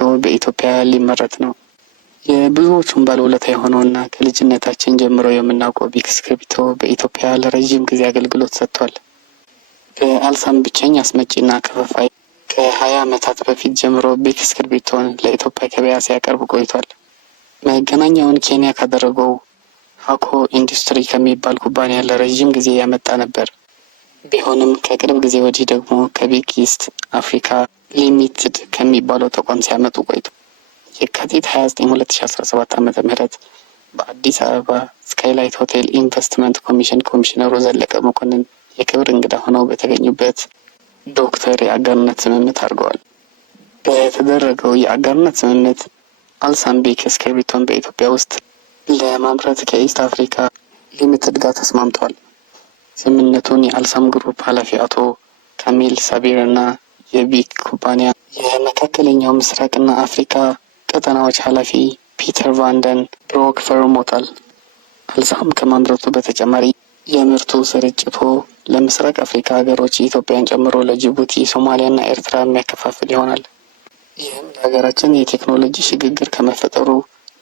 እስክርቢቶ በኢትዮጵያ ሊመረት ነው። የብዙዎቹን ባለውለታ የሆነውና ከልጅነታችን ጀምሮ የምናውቀው ቢክ እስክርቢቶ በኢትዮጵያ ለረጅም ጊዜ አገልግሎት ሰጥቷል። ከአልሳም ብቸኛ አስመጪና ከፋፋይ ከ20 ዓመታት በፊት ጀምሮ ቢክ እስክርቢቶን ለኢትዮጵያ ገበያ ሲያቀርብ ቆይቷል። መገናኛውን ኬንያ ካደረገው ሃኮ ኢንዱስትሪ ከሚባል ኩባንያ ለረጅም ጊዜ ያመጣ ነበር። ቢሆንም ከቅርብ ጊዜ ወዲህ ደግሞ ከቢክ ኢስት አፍሪካ ሊሚትድ ከሚባለው ተቋም ሲያመጡ ቆይቶ የካቲት 29 2017 ዓ.ም በአዲስ አበባ ስካይላይት ሆቴል ኢንቨስትመንት ኮሚሽን ኮሚሽነሩ ዘለቀ መኮንን የክብር እንግዳ ሆነው በተገኙበት ዶክተር የአጋርነት ስምምነት አድርገዋል። በተደረገው የአጋርነት ስምምነት አልሳም ቢክ እስክርቢቶን በኢትዮጵያ ውስጥ ለማምረት ከኢስት አፍሪካ ሊሚትድ ጋር ተስማምተዋል። ስምምነቱን የአልሳም ግሩፕ ኃላፊ አቶ ካሚል ሳቢር እና የቢክ ኩባንያ የመካከለኛው ምስራቅና አፍሪካ ቀጠናዎች ኃላፊ ፒተር ቫንደን ብሮክ ፈርሞታል። አልሳም ከማምረቱ በተጨማሪ የምርቱ ስርጭቶ ለምስራቅ አፍሪካ ሀገሮች ኢትዮጵያን ጨምሮ ለጅቡቲ፣ ሶማሊያና ኤርትራ የሚያከፋፍል ይሆናል። ይህም ለሀገራችን የቴክኖሎጂ ሽግግር ከመፈጠሩ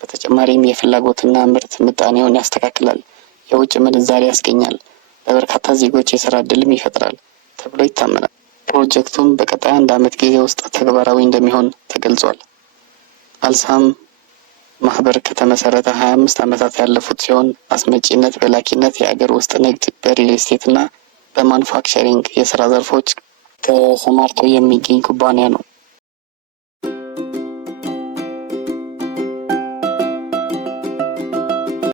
በተጨማሪም የፍላጎትና ምርት ምጣኔውን ያስተካክላል፣ የውጭ ምንዛሪ ያስገኛል፣ ለበርካታ ዜጎች የስራ ዕድልም ይፈጥራል ተብሎ ይታመናል። ፕሮጀክቱም በቀጣይ 1 ዓመት ጊዜ ውስጥ ተግባራዊ እንደሚሆን ተገልጿል። አልሳም ማህበር ከተመሰረተ 25 ዓመታት ያለፉት ሲሆን አስመጪነት፣ በላኪነት፣ የአገር ውስጥ ንግድ፣ በሪል ስቴት እና በማኑፋክቸሪንግ የስራ ዘርፎች ተሰማርቶ የሚገኝ ኩባንያ ነው።